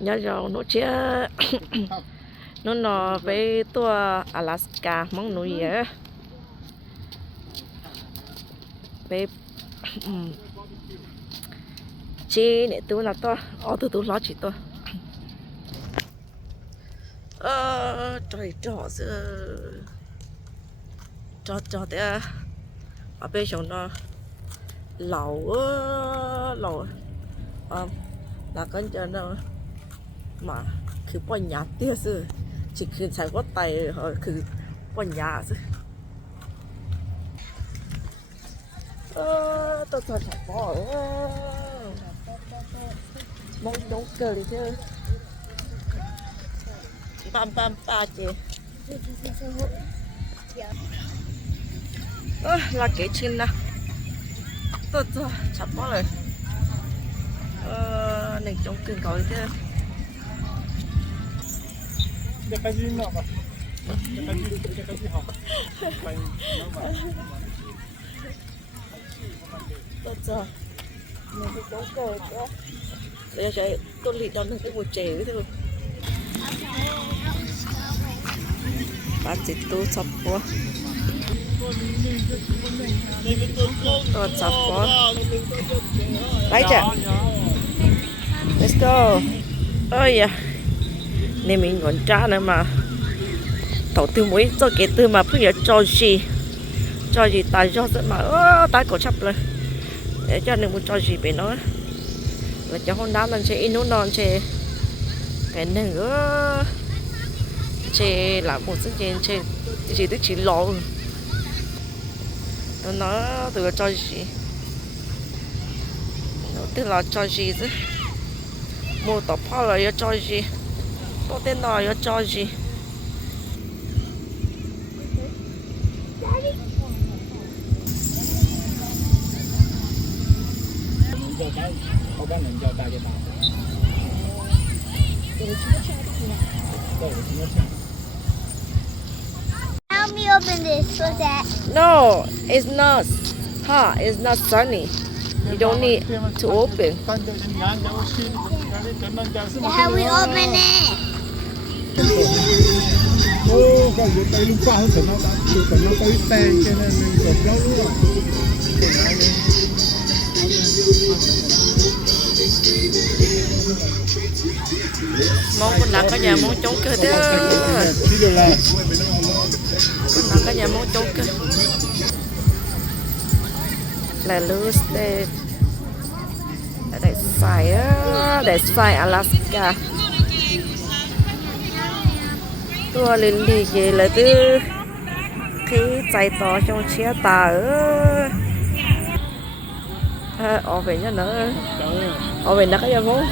nhớ rồi nó chia nó với tua Alaska mong núi á với chi để tôi là to tôi lo chỉ to trời trọ cho thế ở bên trong nó lẩu là con cho nó màคือป้อนยาเตี้ยซื่อจิคือใช้ว่าไตคือป้อนยาซื่อตัวใช้ป้อมองน้องเกิดเถอะปั๊มเจlà cái chân nè tôi chặt bỏ rồi này trong cơn gọi thế tôi cho này cái trong cơn đó bây giờ tôi lì cho nó cái một chè thôi bắt tôi sắp quá tôi sắp quá lấy chưa let's go ơi à nên mình còn trả nữa mà đầu tư mới cho cái tư mà bây giờ cho gì tài cho rất mà tài cổ chấp lên để cho nên muốn cho gì về nó là cho con đá mình sẽ in nó sẽ cái này nữa sẽ làm một sự kiện sẽ chỉ tức chỉ lo nó từ cho gì tức là cho gì chứ mua tập hoa là cho gì có tên nào cho gì Help me open this so that. no it's not hot it's not sunny you don't need to open How we open it? Cái gì tay lúc qua hết nó đã từ nó tới ten cho nên mình được lâu luôn. mong con nào có nhà mong trốn cơ đó con nào có nhà mong trốn cơ là lưu state để xài Alaska tua lên đi về là từ khi chạy to trong chia tà ở về nhá nữa ở về nó có gì muốn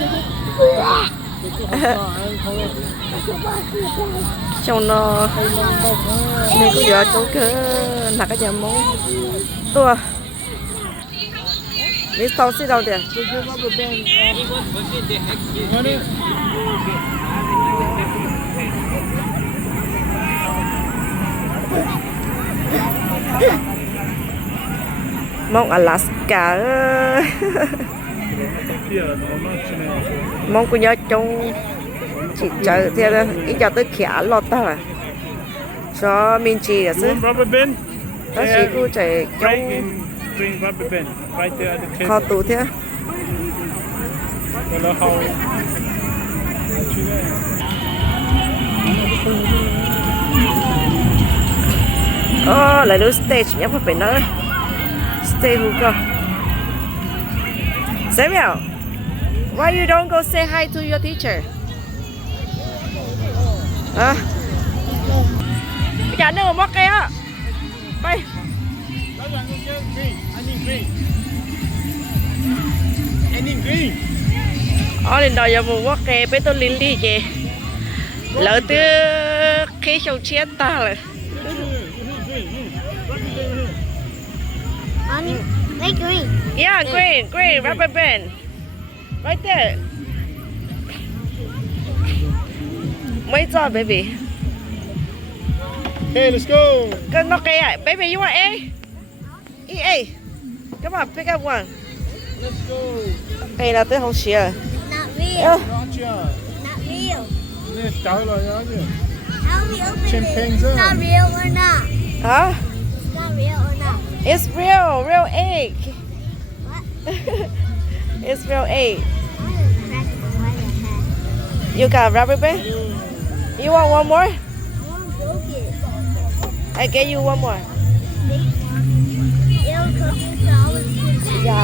trong nó nên có giờ chỗ cái là cái gì muốn tua biết sao xí đâu được mong Alaska mong cô nhớ trong chỉ chờ theo đó ít cho tới khía lọt ta là cho mình chỉ là chứ đó chỉ cô chạy trong kho tủ thế lại đối stage nhé phải nói stay hookah Samuel why you don't go say hi to your teacher bây giờ nó mất cái á bay lên đầu giờ một quốc kè bé tôi lên đi kì lỡ từ khi sầu chết ta rồi Like green. yeah green rubber band right there mấy giờ baby Okay, let's go. con nó kè baby you want A come on pick up one Let's go. cây là tới không xìa Not real. Gotcha. real. Nè, cháu là đó chứ. How we open Champagne it? zone. It's not real or not? Huh? It's not real or not? It's real egg. What? It's real egg. I want to crack it by the head. You got rubber band? You want one more? I want to broke it. I get you one more. It'll cook it, so I was good. Dạ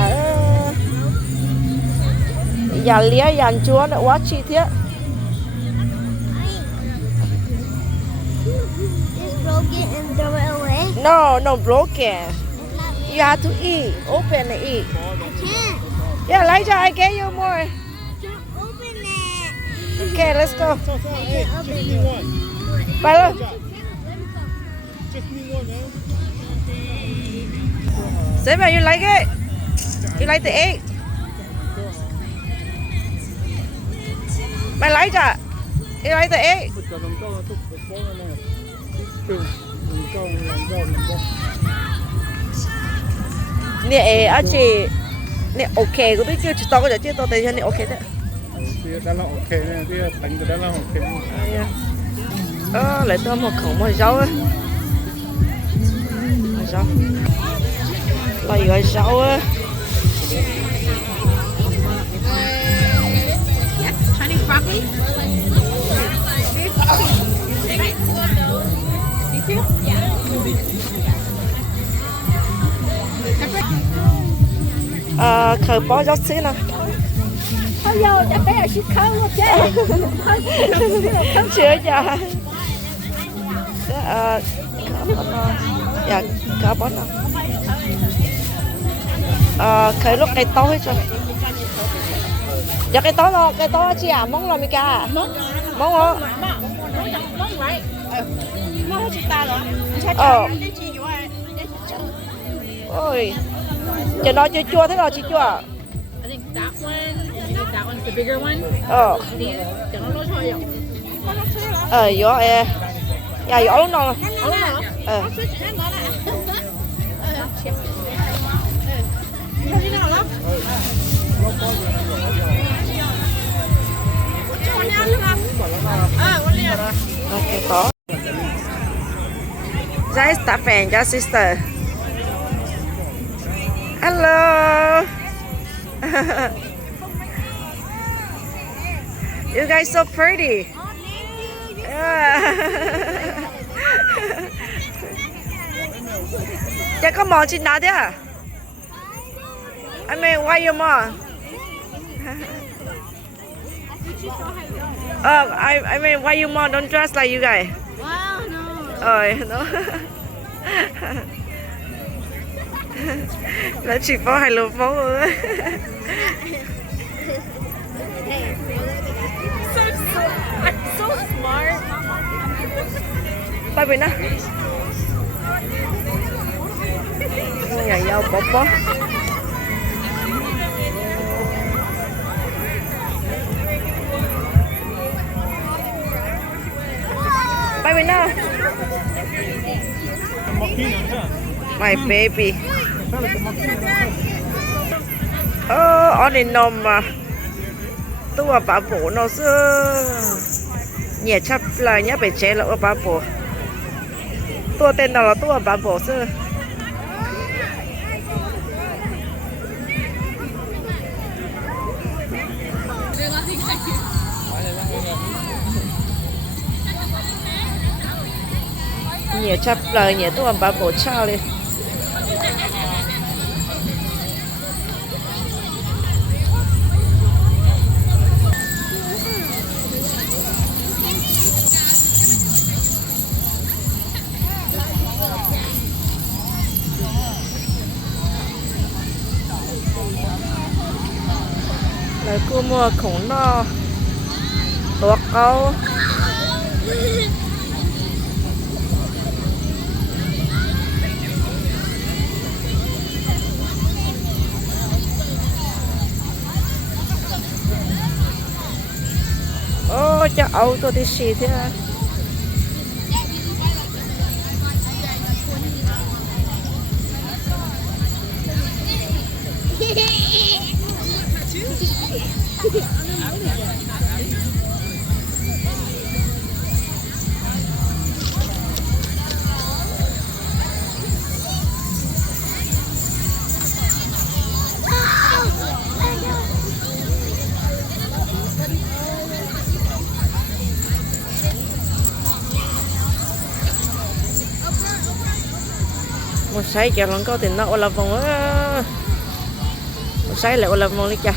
dạ lia dàn chúa nữa quá chi tiết. Just broke it and throw it away. No broken. It's not real. You have to eat. Open and eat. I can't. Yeah, Elijah, I get you more. Don't open it. Okay, let's go. So, hey, just me one. Bye luôn. Just me one, man. Seba, you like it? You like the egg? Mày like chưa? You like the egg? Bây giờ làm câu là tôi phải có cái này. Làm câu. Nè, à chị, nè ok, cái biết chưa? Chỉ tao có thể chưa tao thấy cho nè ok đấy. Thì đã là ok nè, thì tính cái đã là ok. Lại tao một khẩu một rau á. Rau. Lại gọi rau á. Chinese broccoli. Khởi bó gió xí nè. Chưa dạ. Dạ, cá bó nè. Khởi lúc cây to hết rồi. Dạ cây to chị à, món làm gì cả? Món hả? Ôi, chị nói chưa chua thế nào chị chua? I think that one. I think that one's the bigger one. These, yo no lo soy yo. Yo dạ yo lúc nào? Okay, có. That is that friend, your sister. Hello. You guys so pretty. Dạ có món chị nào đấy à? I mean, why you mom? I mean, why you mom don't dress like you guys? Wow, no. No. Là chỉ có hai lô phố thôi. So smart. Tay bên đó. Nhà dâu bó bó. Tay bên đó. My baby. Only nôm mà. Tua bà bố nó xưa. Nhẹ chấp là nhá bể chế là bà bố. Tua tên nào là tua bà bố xưa. Nhẹ chấp là nhẹ tua bà bố trao đi. Lại cô mua khủng no tuột câu. Cho ấu tôi đi xì thế à. một say cho lần có tiền nó là vòng á một say lại là vòng đi cha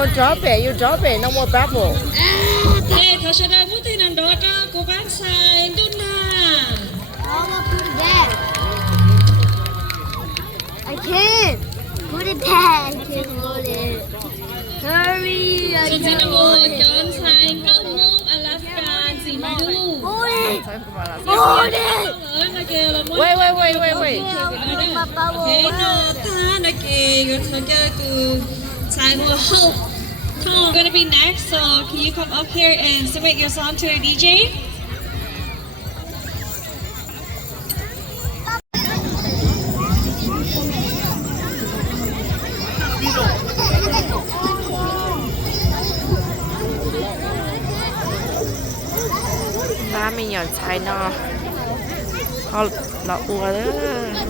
Don't drop it. You drop it. No more bubble. Thế thảo sẽ đợi muốn tin anh đó cho cô bác sai đúng nè. Mama, put it back. I can't. Put it back. I can't hold it. Hurry. I Xin can't chào hold mọi it. người, sai câu mốt Alaska gì mà đúng. Hold it. Hold it. Ở nó kêu là muốn. Wait. Papa, Thế nó ta nó kêu nó kêu từ sai mua hậu. Tom, gonna be next, so can you come up here and submit your song to a DJ? Ba mình nhọn trái nó. Họ nó ua đó.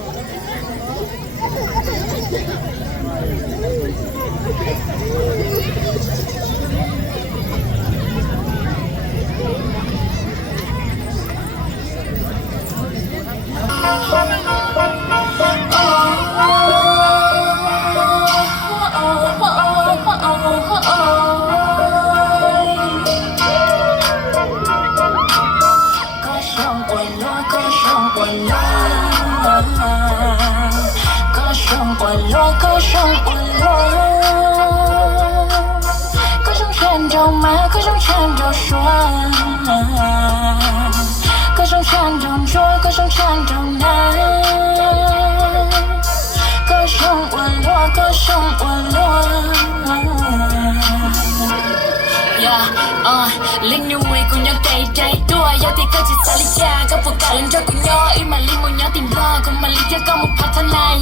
Linh như người của nhau tay trái đua giao thì có chỉ xa lý cha có phụ cả lên cho của nhau ý mà linh một nhau tìm lo còn mà lý cha có một phát thân này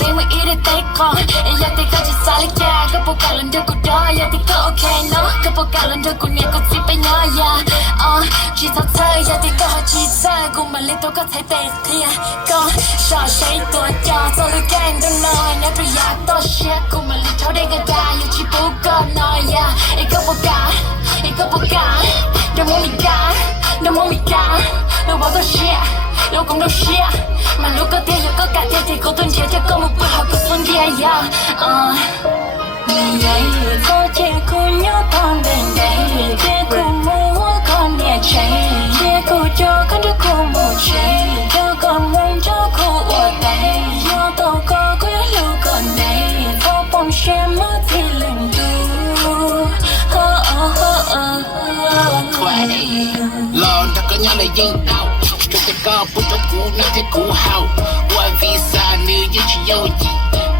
bé mới ý để tay còn giao thì có chỉ xa lý cha có phụ cả lên cho của đó giao thì có ok nó có phụ cả lên cho của nhà có chỉ bé nhỏ chỉ thật thơ giao thì có họ chỉ xa cùng mà linh tôi có thể tệ thì có sợ say tuổi cho sao lưu càng đừng nói nhớ tôi giác tôi share cùng mà linh tháo đây gần ta yêu chỉ bố con nói ý có phụ cả Don't want me die, don't want me die. Đâu bao giờ share, đâu cũng đâu share. Mà lúc có tiền, có cả tiền thì có tuân chế cho có một bài học của xuân kia Ngày ấy có thể cùng nhau con bên đây để cùng mua con nhà cháy để cô cho con đứa cô một cháy cho con muốn cho cô ở đây do tao có lưu còn đây có bom xe mất thì lần Lon ta có nhau là dân tao cho cái con bút trong cũ nó thế cũ hậu qua visa nữ dân chỉ yêu gì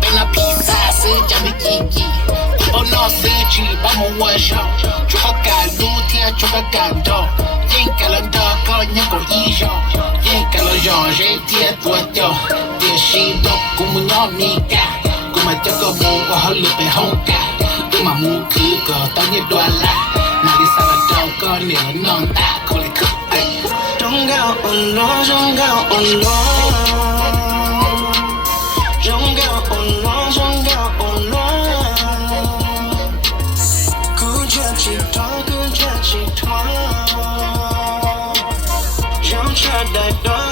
bên là pizza sư cho mình gì bao nó sư chỉ bao một ngoài sau cho các cả lũ theo cho các cả đó dân cả lần đó có nhau có ý rồi dân cả lần rồi dễ theo tuổi cho tiền sĩ độc cũng muốn nhau ni cả cũng mà cho có mua và họ lựa về hông cả tôi mà mua cứ cờ tao như đoàn là mà đi xa là đâu có nếu non ta không lại khóc Rong gạo on lo, rong gạo on lo, rong gạo on lo, rong gạo on lo. Cứ cha chỉ thoa, rong cha đại đó.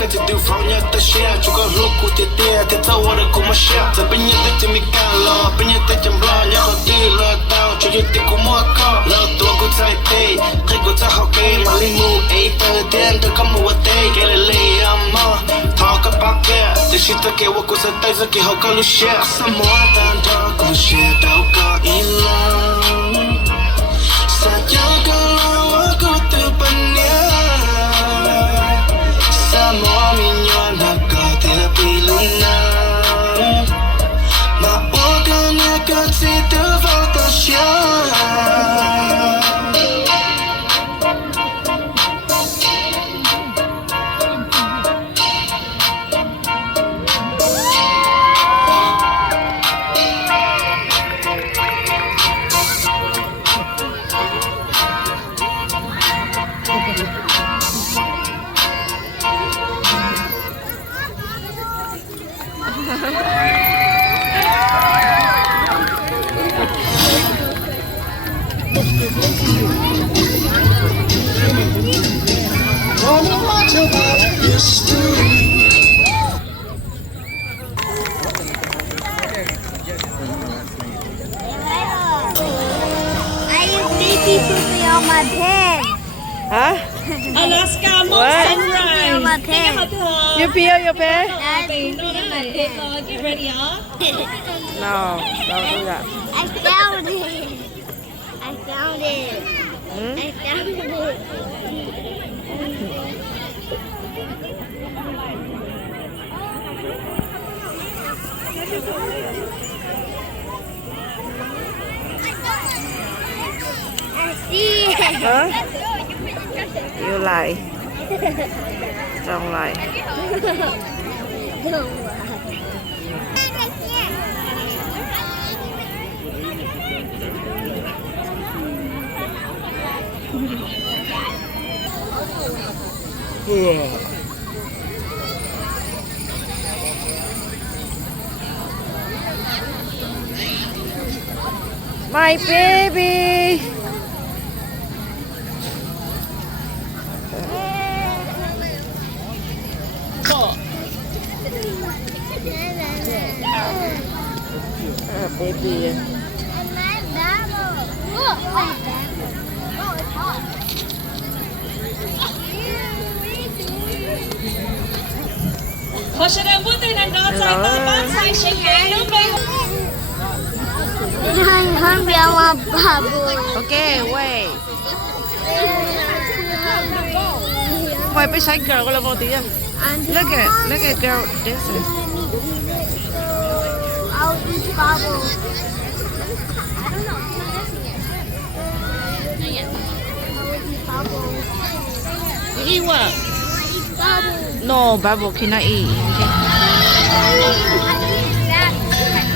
Cause you do from your to share you got look with it there to tell what I come share to bin you to me can law bin you to jam law ya ho di law down cho you take more car law to go tai pay kai go ta ho kai ma li mu a per den to come what they get lay am talk about that the shit to get what go sa tai sa ke ho ka lu share some more than talk go share tao ka ila sa yo ka law go to panya More minyon nakatirapi luna Maoga nakatitavata siya Wanna watch about history on my pen. ฮะ Alaska What? Mountain Sunrise. On my pen. you pee on your pen That's on my pen. Get ready, huh? no don't do that I found it. I found it. hmm? I found it. I see it. Hả? You lie Don't lie My baby baby Hồi sẽ đem bút tay nằm đó chạy tao bán xài xe ghế luôn bây Hungry, I want bubble. Okay wait ปล่อยไปใช้ girl ก็แล้วพอดีอ่ะ look at girl dancing I'll eat bubble. you eat what Bubble. no bubble cannot eat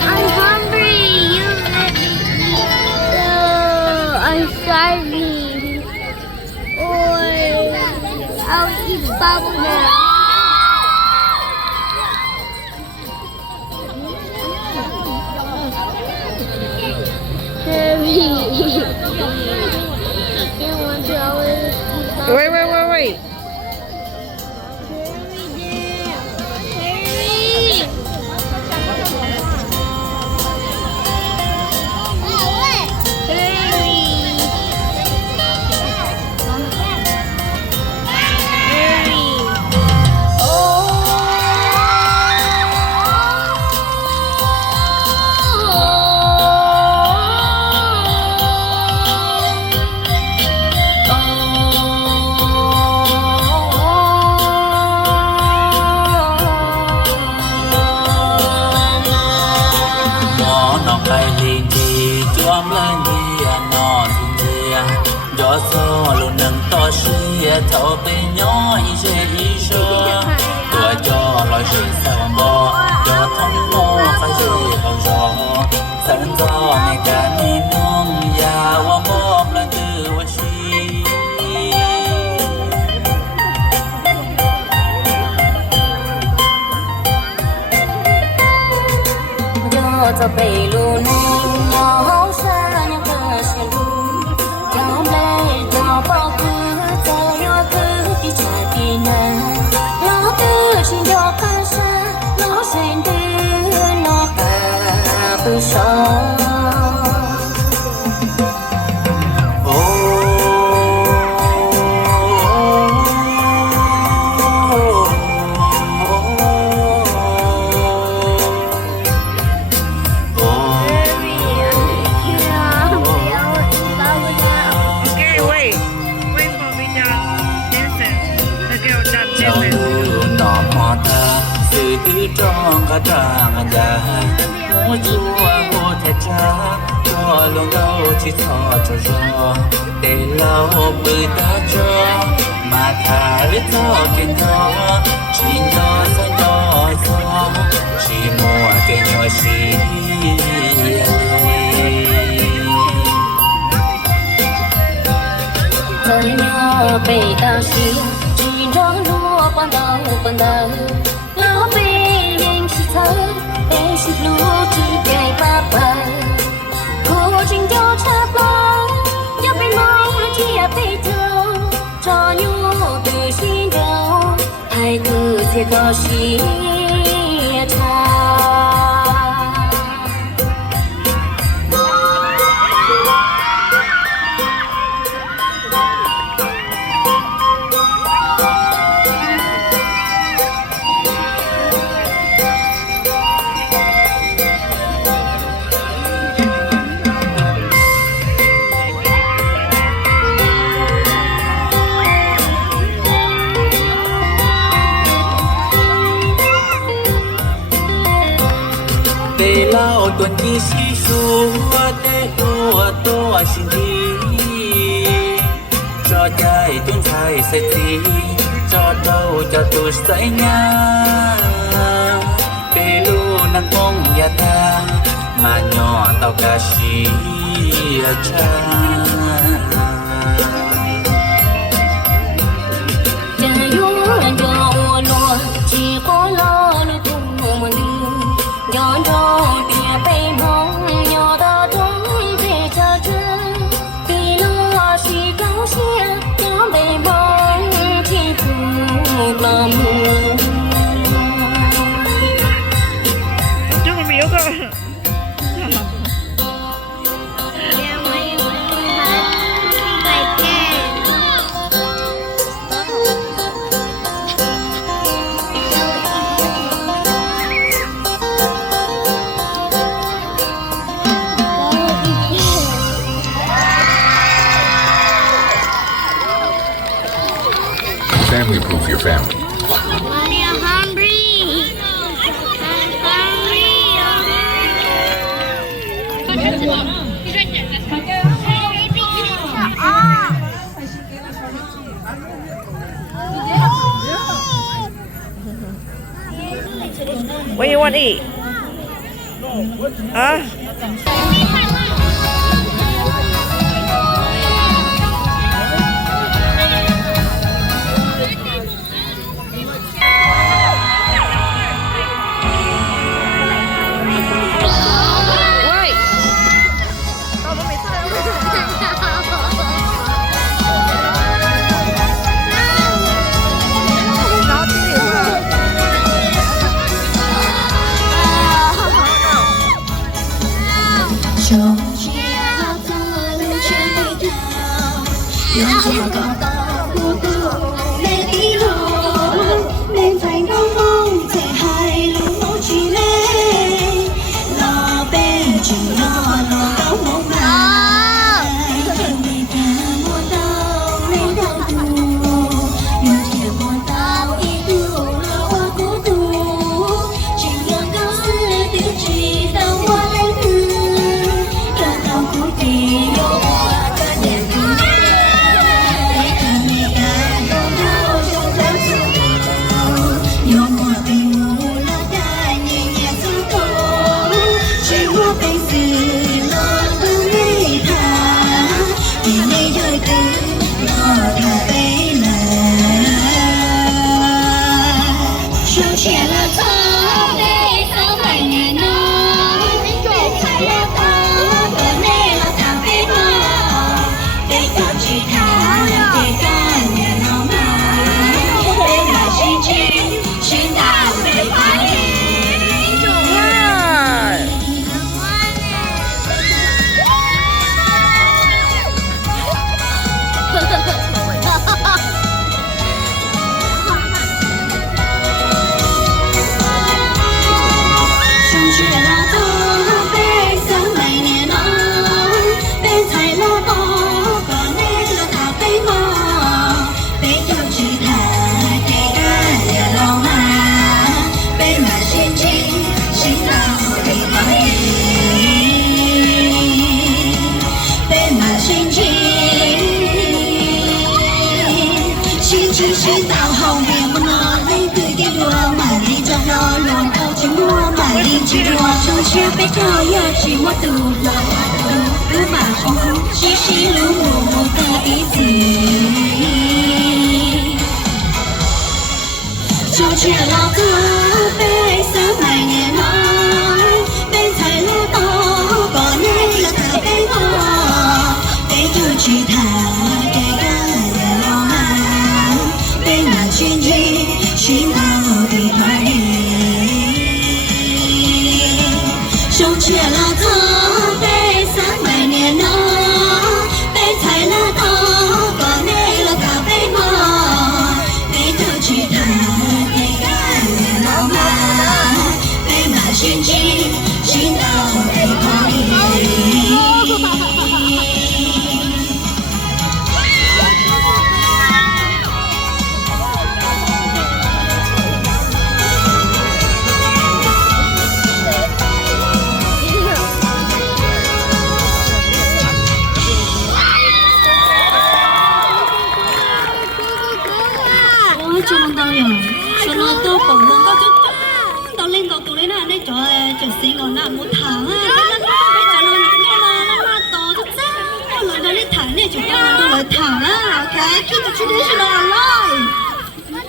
I'm hungry. You let me eat. I'm starving. Or I'll eat bubble now. Hurry. You want to always eat bubble? wait Hurry. gió gió luôn nâng to xuyên thấu bên nhỏ ý dễ ý sơ tuổi cho loài dễ sao bò gió thông mô phải dễ hậu gió sẵn gió này cả ni nông ya hoa mốc lần từ hoa chi gió cho bể luôn nhỏ xa nhớ cơ xe luôn gió lê gió bao cứ gió gió cứ đi chạy đi nè nó cứ chỉ gió ca xa nó xuyên đưa nó cả bữa sau trong cả tràng dài mua chua mua thẻ trà cho lòng đâu chỉ cho gió để lâu bơi ta cho mà thà biết cho kinh gió chỉ gió chỉ mua cái nhỏ xí thời nhỏ bể ta xí chỉ gió lúa ban đầu nó bên anh chỉ thơ em chỉ lúa chỉ cây ba ba cô chính cho cha ba cho bên mong là chia tay thương cho nhu từ xin đâu hai từ sẽ có gì ta tuần chi si xua tê tua xin đi cho trái tuần thay say chi cho đâu cho tôi say nha bê lu nắng mong ya ta mà nhỏ tao ca si cha chỉ có lo nó cùng một đường nhỏ nhỏ tia bay mong nhỏ ta trốn về cha chân vì lo chỉ cao xe nhỏ bay mong chỉ phụ lòng chúc mày yêu con Family proof your family. Mommy, I'm hungry. What do you want to eat? Huh? Trong chia ta lưu trên đi đào Yang chia con ta của tôi Mẹ đi luôn Nên thành công mong Thể hai lúc mong chỉ lên Lo bên chỉ lo đau mong mai Người ta muốn đau nên đau tù Nhưng thiệt muốn đau ý tu lo qua cố tu Chỉ ngờ cao sư tiêu chỉ đau qua lên tư Chia bé thơ ya chỉ một từ là đủ mà không chỉ lưu một cái ý gì cho chia là cứ bé sớm ngày nhẹ nói bên thầy lúa to còn đây là thả bé hoa bé thơ chỉ thả cái gà lo mà bên mà chuyên gì chỉ nào thì phải trong chia là thơ bé sáng ngày nhẹ nói bé thầy là to còn đây là cả bé hoa bé thơ chỉ thả cái gà lo mà bé mà chuyên gì chỉ nào thì phải xí ngọn nạ một tháng á bây giờ nó to rất rất lần đó lên thẳng này chúng ta nó lời thẳng á cái khi cái traditional rồi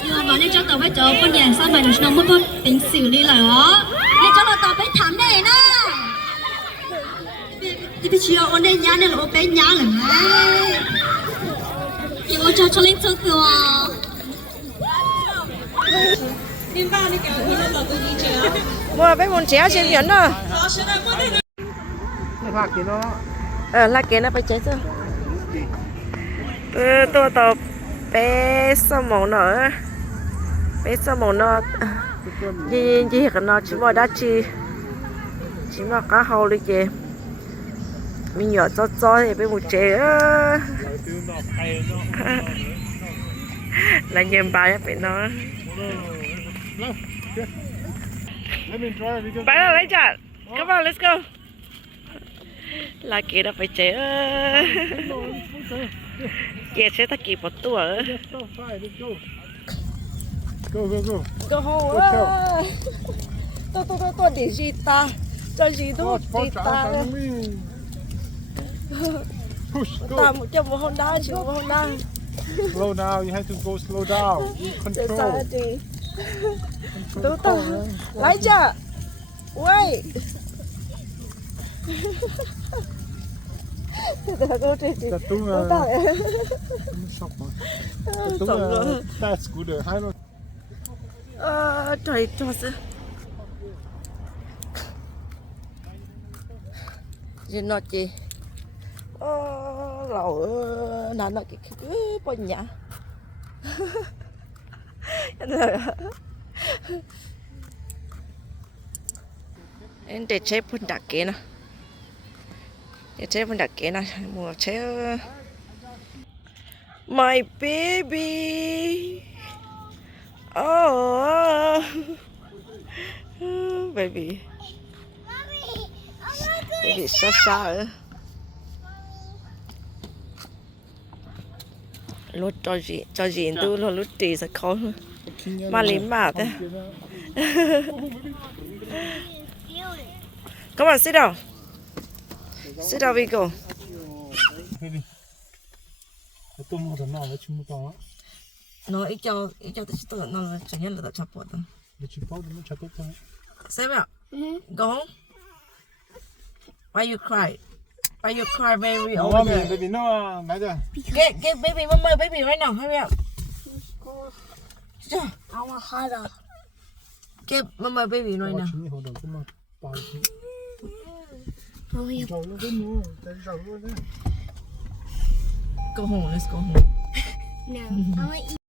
nhưng mà nên cho tao phải cho con nhà sao mà nó mới có tính xử lý là đó nên cho nó tao phải thẳng này nè thì chiều ôn đây nhá nên là ôn bé nhá là ngay thì ôn cho lên chơi cửa đi vào đi kéo đi lên tôi đi chơi mua bé muốn chéo xem nhẫn rồi là kia nó phải chế chứ tôi tao bé sao màu nữa bé sao màu nó gì cái nó chỉ vào đá chỉ vào cá hầu đi chị mình nhỏ cho thì bé muốn chế là nhìn bài bé nó bài nào lấy chặt come on let's go là kia đã phải chế kia sẽ ta kịp một tuổi go home tôi để gì ta cho gì tôi đi ta ta một trăm một Honda chỉ một Honda Slow down, you have to go slow down. Control. Tú tao lấy chưa wait Tú sọc mà. Tú ta scooter hai rồi. Trời cho sự gì nó chị lẩu nó cái cứ bận nhá em để chế phun đặc kế nè để chế phun đặc kế nè mua chế my baby oh baby baby xa xa lút cho gì tôi lo lút tì sẽ khó mà lính bảo thế come on sit down we go nó ít cho tôi nó là chủ nhân là chập bột xem nào go home why you cry baby over there Baby, no, neither. get baby mama baby right now hurry up I want harder. get mama baby right now go home let's go home No, I want